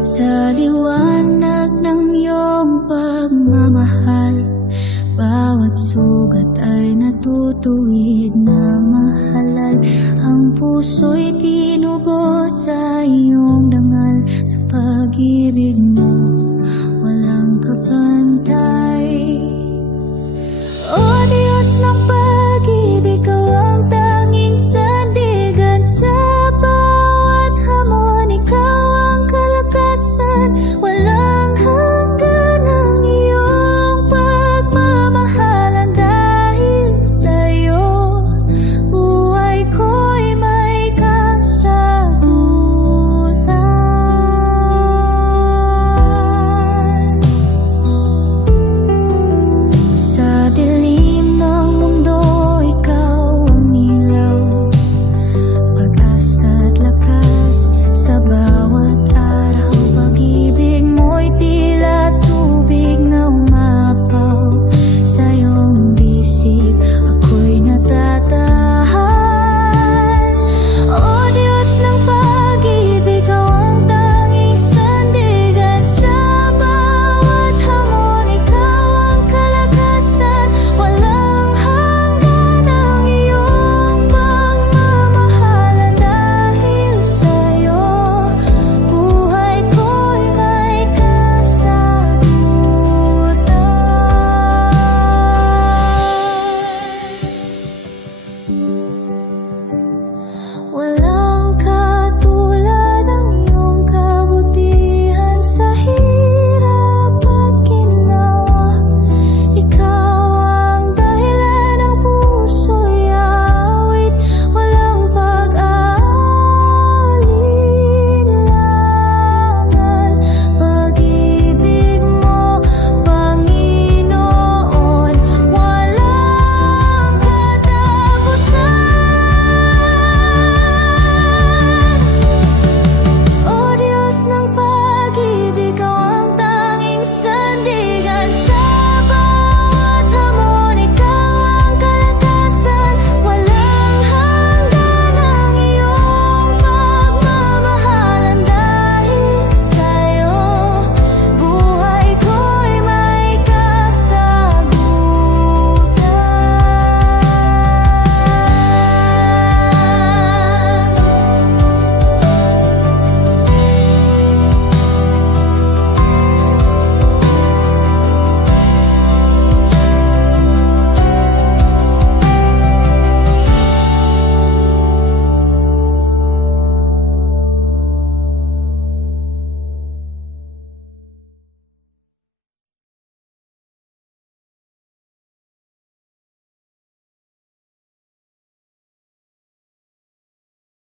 Sa liwanag ng iyong pagmamahal, bawat sugat ay natutuwid na mahalal. Ang puso'y tinubos sa iyong dangal. Sa pag-ibig mo walang kapantay. O Diyos ng pag-ibig, Ikaw ang tanging sandigan. Sa bawat hamon, Ikaw ang kalakasan. Walang hanggan ang iyong pagmamahalan. Dahil sa'yo, buhay ko'y may kasagutan. Sa dilim ng mundo, Ikaw ang ilaw, pag-asa't lakas. Sa bawat araw, pag-ibig mo'y tila tubig na umapaw. Sa iyong bisig, ako'y natatahan. O Diyos ng pag-ibig, Ikaw ang tanging sandigan. Sa bawat hamon, Ikaw ang kalakasan. Walang hanggan ang iyong pagmamahalan. Dahil sa'yo, buhay ko'y may kasagutan. Wala